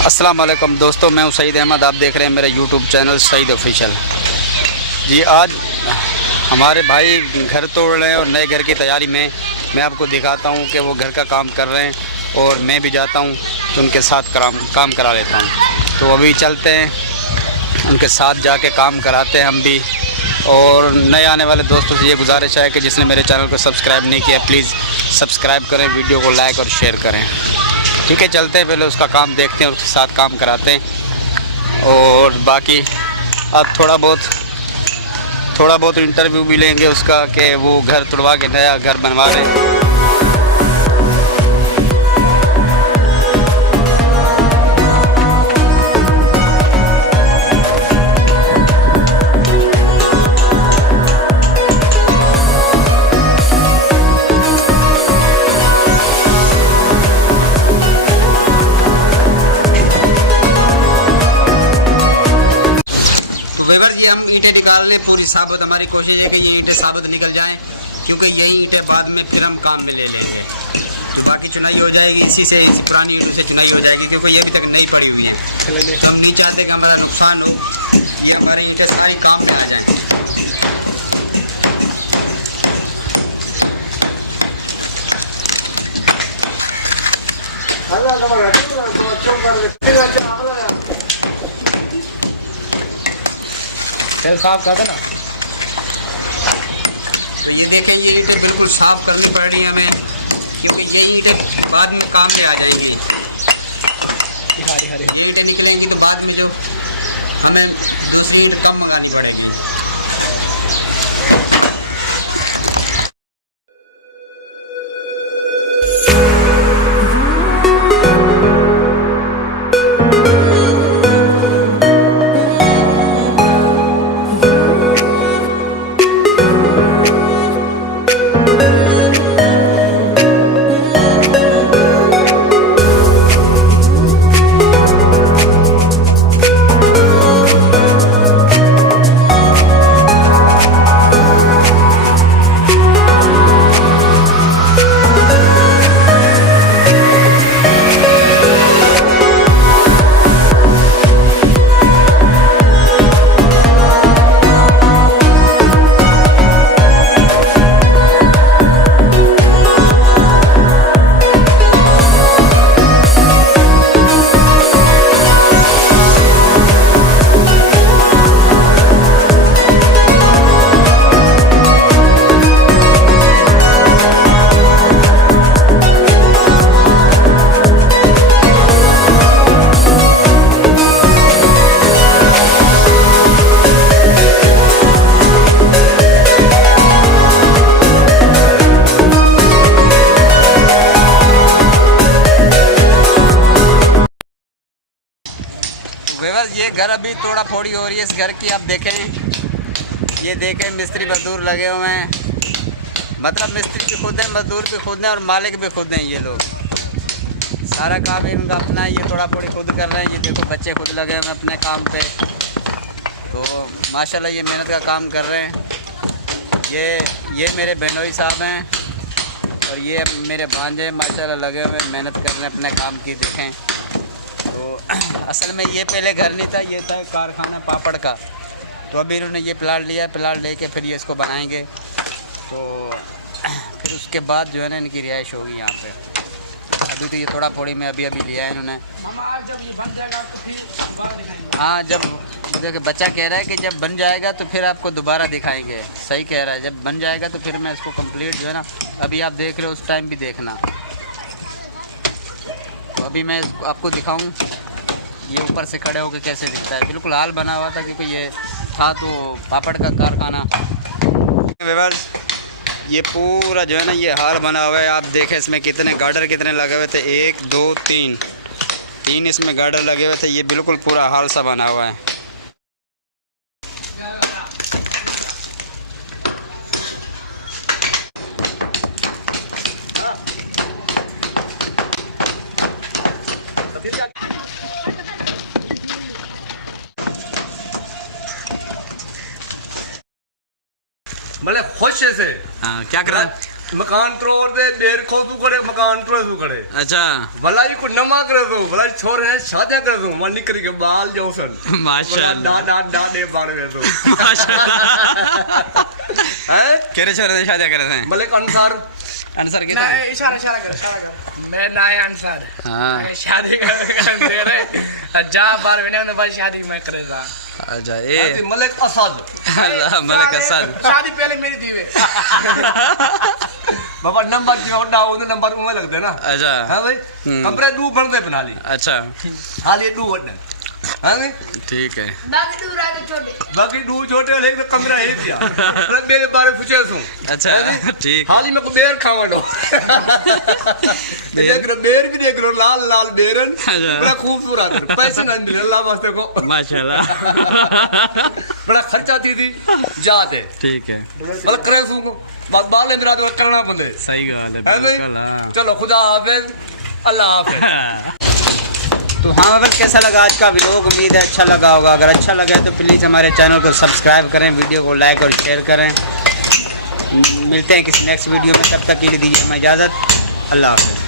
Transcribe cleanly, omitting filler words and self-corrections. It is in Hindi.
अस्सलाम वालेकुम दोस्तों, मैं हूं सईद अहमद। आप देख रहे हैं मेरा यूट्यूब चैनल सईद ऑफिशियल। जी, आज हमारे भाई घर तोड़ रहे हैं और नए घर की तैयारी में मैं आपको दिखाता हूं कि वो घर का काम कर रहे हैं और मैं भी जाता हूं तो उनके साथ काम करा लेता हूं। तो अभी चलते हैं, उनके साथ जाके काम कराते हैं हम भी। और नए आने वाले दोस्तों से ये गुजारिश है कि जिसने मेरे चैनल को सब्सक्राइब नहीं किया प्लीज़ सब्सक्राइब करें, वीडियो को लाइक और शेयर करें। ठीक है, चलते हैं, पहले उसका काम देखते हैं, उसके साथ काम कराते हैं और बाकी अब थोड़ा बहुत इंटरव्यू भी लेंगे उसका कि वो घर तुड़वा के नया घर बनवा रहे हैं। हम ईंटें निकाल लें पूरी साबुत। हमारी कोशिश है कि ये ईंटें साबुत निकल जाएं, क्योंकि यही ईंटें बाद में फिर हम काम में ले लेंगे। तो बाकी चुनाई हो जाएगी, इसी पुरानी ईंटों से चुनाई हो जाएगी, क्योंकि ये अभी तक नहीं पड़ी हुई है। हम नहीं चाहते कि हमारा नुकसान हो, ये हमारी ईंटें सारी काम में आ जाएँ। फिर साफ कर देना। तो ये देखें, ये ईंटें बिल्कुल साफ करनी पड़ रही है हमें, क्योंकि ये ईंटें बाद में काम में आ जाएंगी। ये ईंटें निकलेंगी तो बाद में जो हमें दूसरी ईंट कम मंगानी पड़ेगी। ये घर अभी थोड़ा फोड़ी हो रही है इस घर की। आप देखें, ये देखें, मिस्त्री मजदूर लगे हुए हैं। मतलब मिस्त्री भी खुद हैं, मजदूर भी खुद हैं और मालिक भी खुद हैं। ये लोग सारा काम इनका अपना है। ये थोड़ा फोड़ी खुद कर रहे हैं। ये देखो, बच्चे खुद लगे हुए हैं अपने काम पे। तो माशाल्लाह ये मेहनत का काम कर रहे हैं। ये मेरे बहनोई साहब हैं और ये मेरे भांजे माशाल्लाह लगे हुए मेहनत कर रहे हैं अपने काम की। देखें, तो असल में ये पहले घर नहीं था, ये था कारखाना पापड़ का। तो अभी इन्होंने ये प्लाट लिया, प्लाट लेके फिर ये इसको बनाएंगे। तो फिर उसके बाद जो है ना इनकी रिहाइश होगी यहाँ पे। अभी तो ये थोड़ा फोड़ी में अभी लिया है इन्होंने। हाँ, जब देखिए बच्चा कह रहा है कि जब बन जाएगा तो फिर आपको दोबारा दिखाएंगे। सही कह रहा है, जब बन जाएगा तो फिर मैं इसको कंप्लीट जो है ना, अभी आप देख रहे हो, उस टाइम भी देखना। तो अभी मैं आपको दिखाऊं ये ऊपर से खड़े होकर कैसे दिखता है। बिल्कुल हाल बना हुआ था, क्योंकि ये था तो पापड़ का कारखाना। ये पूरा जो है ना ये हाल बना हुआ है। आप देखें इसमें कितने गार्डर कितने लगे हुए थे, 1 2 3 इसमें गार्डर लगे हुए थे। ये बिल्कुल पूरा हाल सा बना हुआ है। बड़े खुश से। हाँ, क्या कर रहा है? मकान त्रोड़ दे देर खो तू करे मकान त्रोड़ तू करे अच्छा भला जी को नमा करे तू भला छोर है शादी करे तू मन निकल के बाल जो सन माशाल्लाह डा दे बाड़ में तू माशाल्लाह हैं केरे छोरे ने शादी करे थे मलिक अंसार आंसर ना कितना इशारा कर मेरा ना है आंसर हाँ शादी कर दे रहे जा बार मैंने बस शादी मैं करेगा अच्छा ये मलिक असद अल्लाह मलिक असद शादी पहले मेरी थी वे बाबा नंबर जो डा वो नंबर में लगते ना अच्छा हां भाई कमरे दू बनते बना ली अच्छा हाल ये दू वडन हां भाई ठीक है बाकी दूर आए छोटे बाकी दू छोटे ले तो कमरा है दिया मेरे बारे पूछे सू अच्छा ठीक हाल ही में को बेर खावा दो देख रो बेर भी देख रो लाल लाल बेरन बड़ा खूबसूरत पैसे ना मिले अल्लाह वास्ते को माशाल्लाह बड़ा खर्चा थी जाते ठीक है मतलब करे सू को बाल मेरा तो करना पड़े सही गल है है भाई बिल्कुल हाँ। चलो खुदा हाफिज अल्लाह हाफिज तो हाँ अगर कैसा लगा आज का व्लॉग, उम्मीद है अच्छा लगा होगा। अगर अच्छा लगा है तो प्लीज़ हमारे चैनल को सब्सक्राइब करें, वीडियो को लाइक और शेयर करें। मिलते हैं किसी नेक्स्ट वीडियो में, तब तक के लिए दीजिए हमें इजाज़त। अल्लाह हाफ़िज़।